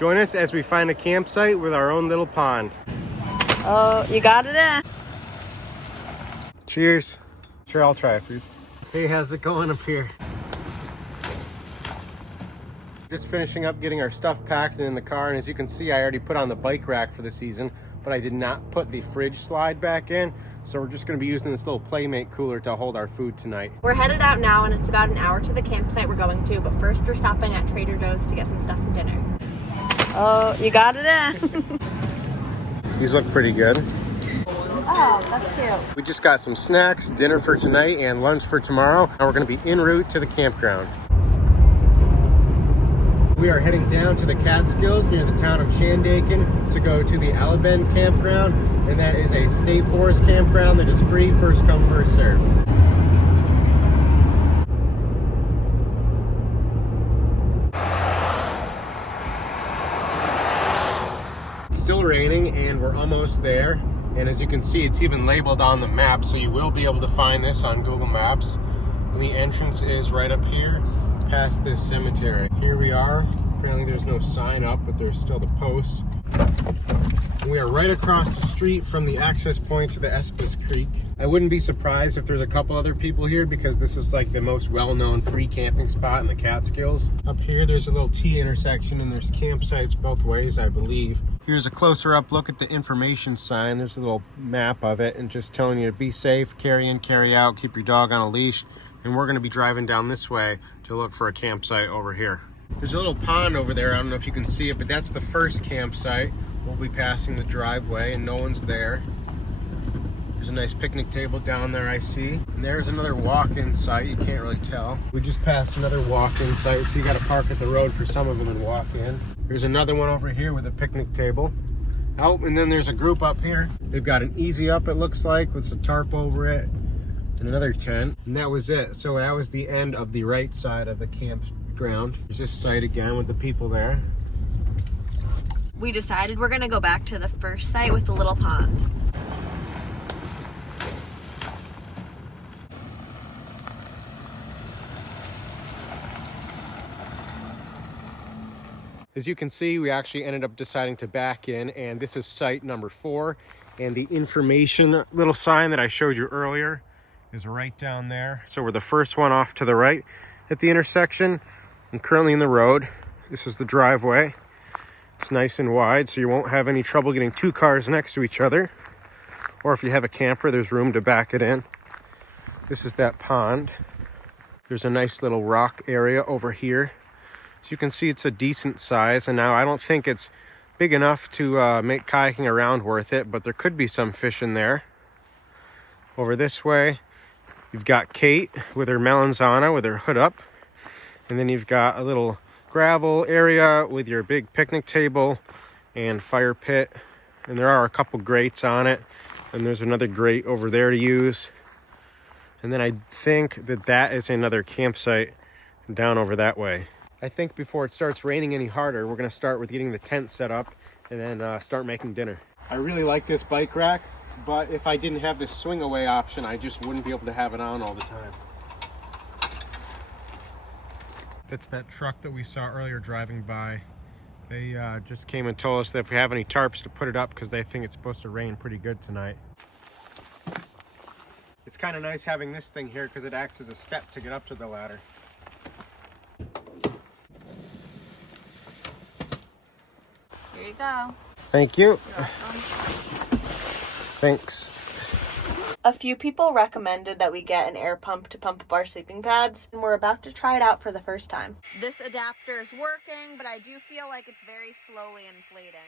Join us as we find a campsite with our own little pond. Oh, you got it in. Cheers. Sure, I'll try it, please. Hey, how's it going up here? Just finishing up getting our stuff packed and in the car, and as you can see, I already put on the bike rack for the season, but I did not put the fridge slide back in, so we're just going to be using this little Playmate cooler to hold our food tonight. We're headed out now, and it's about an hour to the campsite we're going to, but first we're stopping at Trader Joe's to get some stuff for dinner. Oh, you got it in. These look pretty good. Oh, that's cute. We just got some snacks, dinner for tonight, and lunch for tomorrow, and we're going to be en route to the campground. We are heading down to the Catskills near the town of Shandaken to go to the Alabend campground, and that is a state forest campground that is free, first come, first serve. It's still raining and we're almost there, and as you can see, it's even labeled on the map, so you will be able to find this on Google Maps. And the entrance is right up here past this cemetery. Here we are. Apparently there's no sign up, but there's still the post. We are right across the street from the access point to the Espas Creek. I wouldn't be surprised if there's a couple other people here because this is like the most well-known free camping spot in the Catskills. Up here there's a little T intersection and there's campsites both ways, I believe. Here's a closer up look at the information sign. There's a little map of it and just telling you to be safe, carry in, carry out, keep your dog on a leash. And we're gonna be driving down this way to look for a campsite over here. There's a little pond over there. I don't know if you can see it, but that's the first campsite. We'll be passing the driveway and no one's there. There's a nice picnic table down there I see. And there's another walk-in site. You can't really tell. We just passed another walk-in site, so you gotta park at the road for some of them and walk in. There's another one over here with a picnic table. Oh, and then there's a group up here. They've got an easy up, it looks like, with some tarp over it. And another tent, and that was it. So that was the end of the right side of the campground. There's this site again with the people there. We decided we're gonna go back to the first site with the little pond. As you can see, we actually ended up deciding to back in, and this is site number 4, and the information little sign that I showed you earlier is right down there. So we're the first one off to the right at the intersection. I'm currently in the road. This is the driveway. It's nice and wide, so you won't have any trouble getting two cars next to each other. Or if you have a camper, there's room to back it in. This is that pond. There's a nice little rock area over here. So you can see it's a decent size, and now I don't think it's big enough to make kayaking around worth it, but there could be some fish in there. Over this way, you've got Kate with her melanzana with her hood up. And then you've got a little gravel area with your big picnic table and fire pit. And there are a couple grates on it. And there's another grate over there to use. And then I think that that is another campsite down over that way. I think before it starts raining any harder, we're going to start with getting the tent set up and then start making dinner. I really like this bike rack. But if I didn't have this swing away option, I just wouldn't be able to have it on all the time. That's that truck that we saw earlier driving by. They just came and told us that if we have any tarps to put it up because they think it's supposed to rain pretty good tonight. It's kind of nice having this thing here because it acts as a step to get up to the ladder. Here you go. Thank you. Thanks. A few people recommended that we get an air pump to pump up our sleeping pads, and we're about to try it out for the first time. This adapter is working, but I do feel like it's very slowly inflating.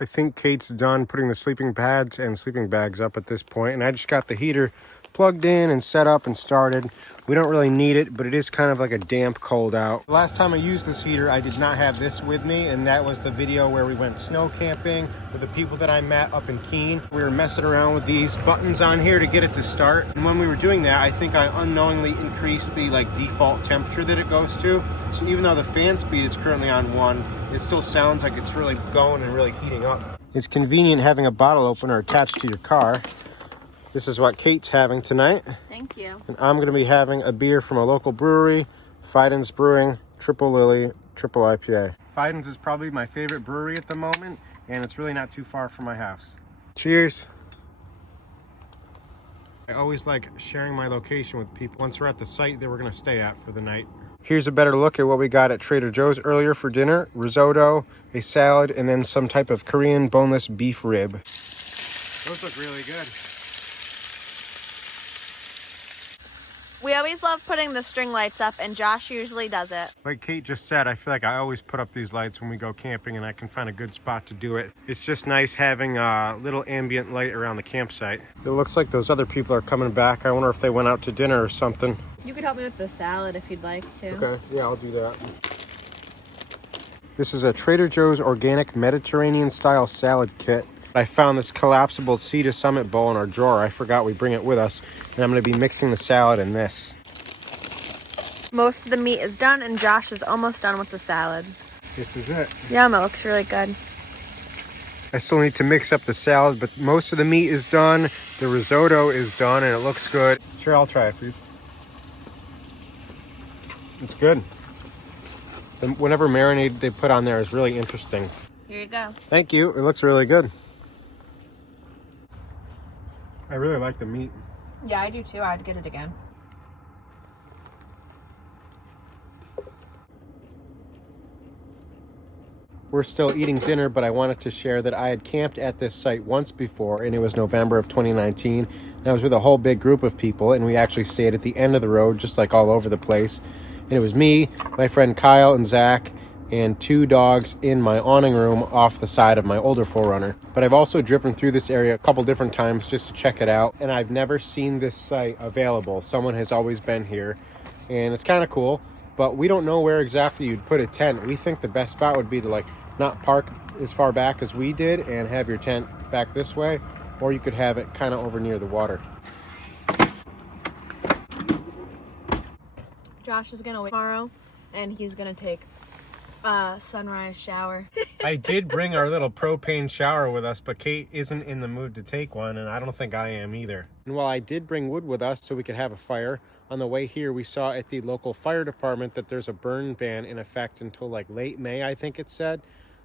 I think Kate's done putting the sleeping pads and sleeping bags up at this point, and I just got the heater plugged in and set up and started. We don't really need it, but it is kind of like a damp cold out. The last time I used this heater, I did not have this with me, and that was the video where we went snow camping with the people that I met up in Keene. We were messing around with these buttons on here to get it to start. And when we were doing that, I think I unknowingly increased the default temperature that it goes to. So even though the fan speed is currently on 1, it still sounds like it's really going and really heating up. It's convenient having a bottle opener attached to your car. This is what Kate's having tonight. Thank you. And I'm going to be having a beer from a local brewery, Fiden's Brewing, Triple Lily, triple IPA. Fiden's is probably my favorite brewery at the moment, and it's really not too far from my house. Cheers. I always like sharing my location with people. Once we're at the site that we're gonna stay at for the night. Here's a better look at what we got at Trader Joe's earlier for dinner. Risotto, a salad, and then some type of Korean boneless beef rib. Those look really good. We always love putting the string lights up, and Josh usually does it. Like Kate just said, I feel like I always put up these lights when we go camping, and I can find a good spot to do it. It's just nice having a little ambient light around the campsite. It looks like those other people are coming back. I wonder if they went out to dinner or something. You could help me with the salad if you'd like to. Okay, yeah, I'll do that. This is a Trader Joe's organic Mediterranean style salad kit. I found this collapsible Sea to Summit bowl in our drawer. I forgot we bring it with us, and I'm going to be mixing the salad in this. Most of the meat is done, and Josh is almost done with the salad. This is it. Yum, it looks really good. I still need to mix up the salad, but most of the meat is done. The risotto is done, and it looks good. Sure, I'll try it, please. It's good. Whatever marinade they put on there is really interesting. Here you go. Thank you. It looks really good. I really like the meat. Yeah, I do too. I'd get it again. We're still eating dinner, but I wanted to share that I had camped at this site once before, and it was November of 2019. And I was with a whole big group of people, and we actually stayed at the end of the road, just like all over the place. And it was me, my friend Kyle and Zach, and 2 dogs in my awning room off the side of my older 4Runner. But I've also driven through this area a couple different times just to check it out, and I've never seen this site available. Someone has always been here, and it's kind of cool, but we don't know where exactly you'd put a tent. We think the best spot would be to like not park as far back as we did and have your tent back this way, or you could have it kind of over near the water. Josh is gonna wait tomorrow, and he's gonna take sunrise shower. I did bring our little propane shower with us, but Kate isn't in the mood to take one, and I don't think I am either. And while I did bring wood with us so we could have a fire, on the way here we saw at the local fire department that there's a burn ban in effect until like late May, I think it said.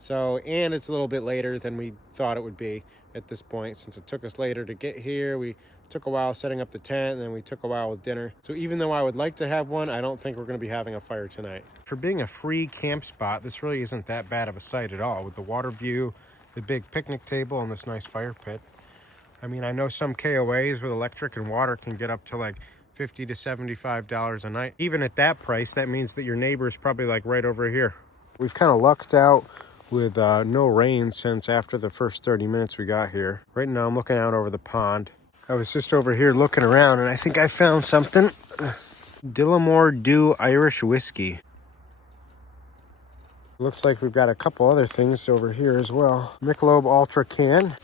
So, and it's a little bit later than we thought it would be at this point, since it took us later to get here. We took a while setting up the tent, and then we took a while with dinner. So even though I would like to have one, I don't think we're going to be having a fire tonight. For being a free camp spot, this really isn't that bad of a site at all, with the water view, the big picnic table, and this nice fire pit. I mean, I know some KOAs with electric and water can get up to like $50 to $75 a night. Even at that price, that means that your neighbor's probably like right over here. We've kind of lucked out with no rain since after the first 30 minutes we got here. Right now I'm looking out over the pond. I was just over here looking around, and I think I found something. Dillamore Dew Irish Whiskey. Looks like we've got a couple other things over here as well. Michelob Ultra can.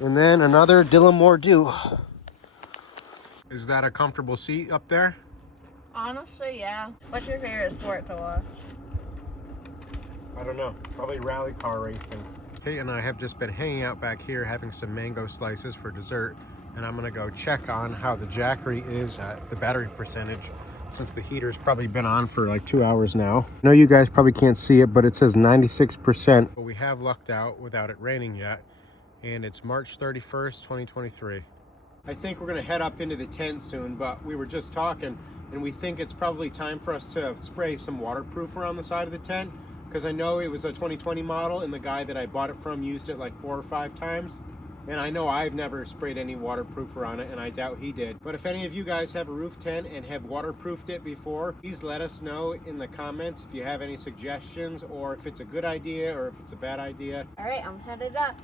And then another Dillamore Dew. Is that a comfortable seat up there? Honestly, yeah. What's your favorite sport to watch? I don't know. Probably rally car racing. Kate and I have just been hanging out back here having some mango slices for dessert, and I'm gonna go check on how the Jackery is at the battery percentage, since the heater's probably been on for like 2 hours now. I know you guys probably can't see it, but it says 96%. But we have lucked out without it raining yet, and it's March 31st, 2023. I think we're gonna head up into the tent soon, but we were just talking, and we think it's probably time for us to spray some waterproof around the side of the tent, because I know it was a 2020 model, and the guy that I bought it from used it like 4 or 5 times. And I know I've never sprayed any waterproofer on it, and I doubt he did. But if any of you guys have a roof tent and have waterproofed it before, please let us know in the comments if you have any suggestions, or if it's a good idea or if it's a bad idea. All right, I'm headed up.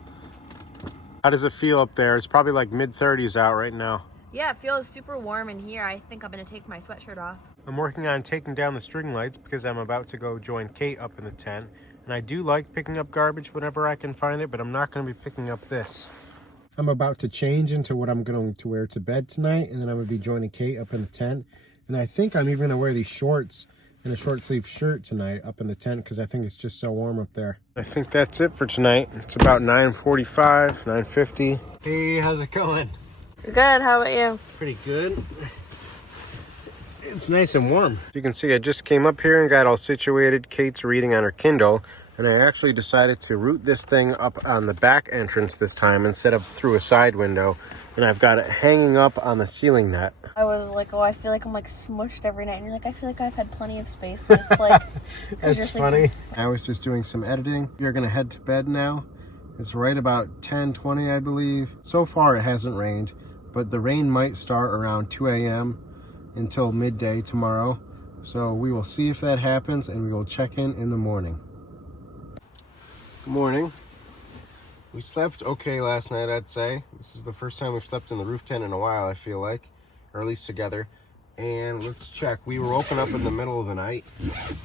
How does it feel up there? It's probably like mid-30s out right now. Yeah, it feels super warm in here. I think I'm gonna take my sweatshirt off. I'm working on taking down the string lights because I'm about to go join Kate up in the tent. And I do like picking up garbage whenever I can find it, but I'm not going to be picking up this. I'm about to change into what I'm going to wear to bed tonight, and then I'm going to be joining Kate up in the tent. And I think I'm even going to wear these shorts and a short sleeve shirt tonight up in the tent because I think it's just so warm up there. I think that's it for tonight. It's about 9:45, 9:50. Hey, how's it going? Good, how about you? Pretty good. It's nice and warm. You can see I just came up here and got all situated. Kate's reading on her Kindle, and I actually decided to route this thing up on the back entrance this time instead of through a side window, and I've got it hanging up on the ceiling net. I was like, oh, I feel like I'm like smushed every night, and you're like, I feel like I've had plenty of space. And it's like, That's funny. I was just doing some editing. We're gonna head to bed now. It's right about 10:20, I believe. So far it hasn't rained, but the rain might start around 2 a.m. until midday tomorrow. So we will see if that happens, and we will check in the morning. Good morning. We slept okay last night, I'd say. This is the first time we've slept in the roof tent in a while, I feel like, or at least together. And let's check. We were woken up in the middle of the night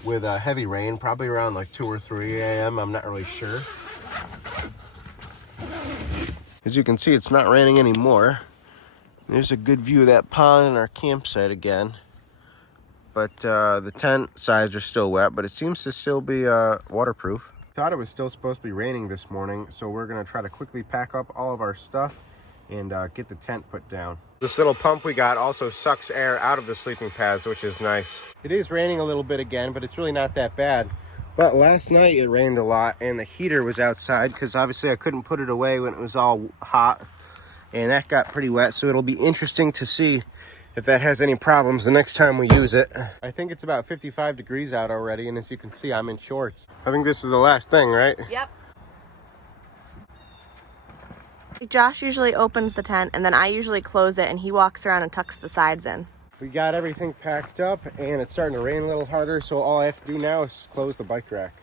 with heavy rain, probably around like 2 or 3 a.m. I'm not really sure. As you can see, it's not raining anymore. There's a good view of that pond and our campsite again. But the tent sides are still wet, but it seems to still be waterproof. Thought it was still supposed to be raining this morning, so we're gonna try to quickly pack up all of our stuff and get the tent put down. This little pump we got also sucks air out of the sleeping pads, which is nice. It is raining a little bit again, but it's really not that bad. But last night it rained a lot, and the heater was outside because obviously I couldn't put it away when it was all hot, and that got pretty wet. So it'll be interesting to see if that has any problems the next time we use it. I think it's about 55 degrees out already, and as you can see, I'm in shorts. I think this is the last thing, right? Yep. Josh usually opens the tent, and then I usually close it, and he walks around and tucks the sides in. We got everything packed up, and it's starting to rain a little harder, so all I have to do now is just close the bike rack.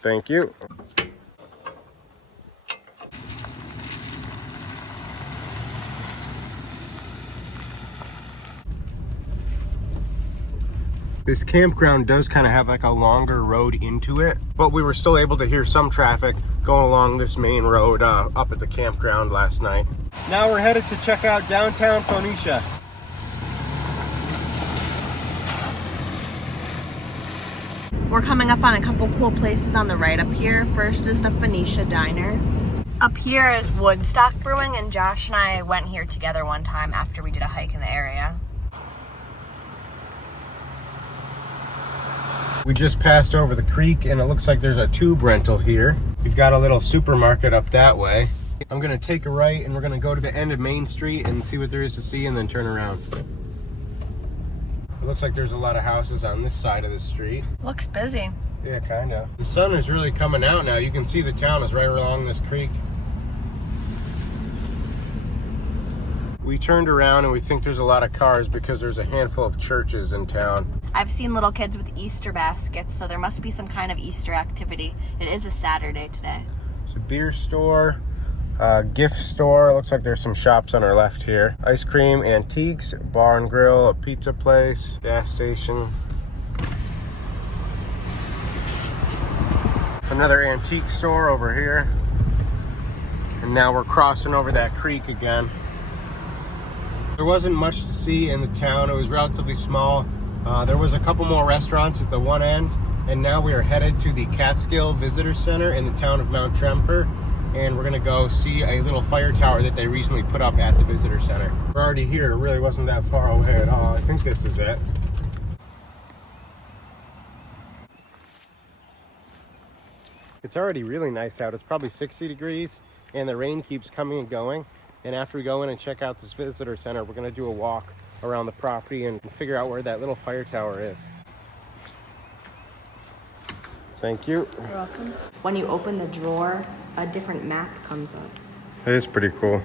Thank you. This campground does kind of have like a longer road into it, but we were still able to hear some traffic going along this main road up at the campground last night. Now we're headed to check out downtown Phoenicia. We're coming up on a couple cool places on the right up here. First is the Phoenicia Diner. Up here is Woodstock Brewing, and Josh and I went here together one time after we did a hike in the area. We just passed over the creek, and it looks like there's a tube rental here. We've got a little supermarket up that way. I'm gonna take a right, and we're gonna go to the end of Main Street and see what there is to see, and then turn around. It looks like there's a lot of houses on this side of the street. Looks busy. Yeah, kind of. The sun is really coming out now. You can see the town is right along this creek. We turned around and we think there's a lot of cars because there's a handful of churches in town. I've seen little kids with Easter baskets, so there must be some kind of Easter activity. It is a Saturday today. It's a beer store, gift store. Looks like there's some shops on our left here. Ice cream, antiques, bar and grill, a pizza place, gas station. Another antique store over here. And now we're crossing over that creek again. There wasn't much to see in the town. It was relatively small. There was a couple more restaurants at the one end, and now we are headed to the Catskills Visitor Center in the town of Mount Tremper, and we're gonna go see a little fire tower that they recently put up at the Visitor Center. We're already here. It really wasn't that far away at all. I think this is it. It's already really nice out. It's probably 60 degrees, and the rain keeps coming and going. And after we go in and check out this visitor center, we're gonna do a walk around the property and figure out where that little fire tower is. Thank you. You're welcome. When you open the drawer, a different map comes up. It is pretty cool.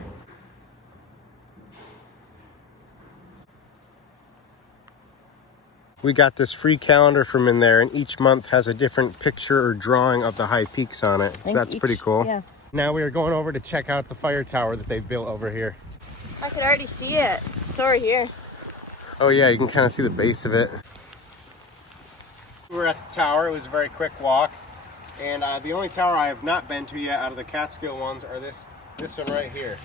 We got this free calendar from in there, and each month has a different picture or drawing of the high peaks on it. So that's pretty cool. Yeah. Now we are going over to check out the fire tower that they've built over here. I could already see it. It's over here. Oh yeah, you can kind of see the base of it. We're at the tower. It was a very quick walk. And the only tower I have not been to yet out of the Catskill ones are this one right here.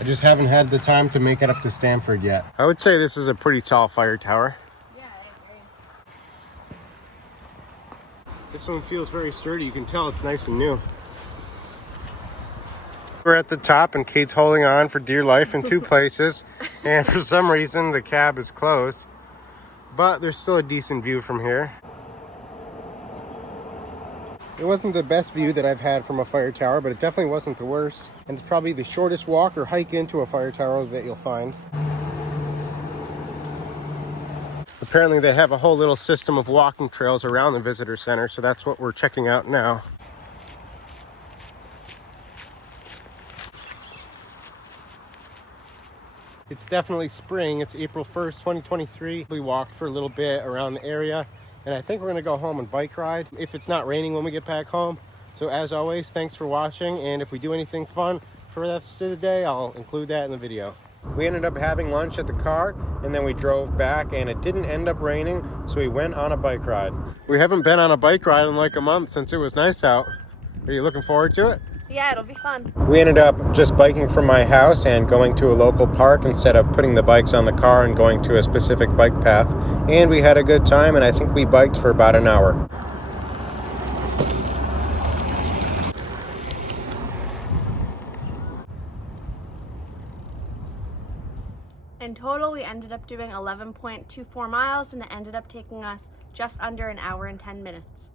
I just haven't had the time to make it up to Stanford yet. I would say this is a pretty tall fire tower. Yeah, I agree. This one feels very sturdy. You can tell it's nice and new. We're at the top, and Kate's holding on for dear life in two places. And for some reason, the cab is closed. But there's still a decent view from here. It wasn't the best view that I've had from a fire tower, but it definitely wasn't the worst. And it's probably the shortest walk or hike into a fire tower that you'll find. Apparently they have a whole little system of walking trails around the visitor center, so that's what we're checking out now. It's definitely spring. It's April 1st, 2023. We walked for a little bit around the area, and I think we're gonna go home and bike ride if it's not raining when we get back home. So as always, thanks for watching, and if we do anything fun for the rest of the day, I'll include that in the video. We ended up having lunch at the car, and then we drove back, and it didn't end up raining, so we went on a bike ride. We haven't been on a bike ride in like a month since it was nice out. Are you looking forward to it? Yeah, it'll be fun. We ended up just biking from my house and going to a local park instead of putting the bikes on the car and going to a specific bike path. And we had a good time, and I think we biked for about an hour. In total, we ended up doing 11.24 miles, and it ended up taking us just under an hour and 10 minutes.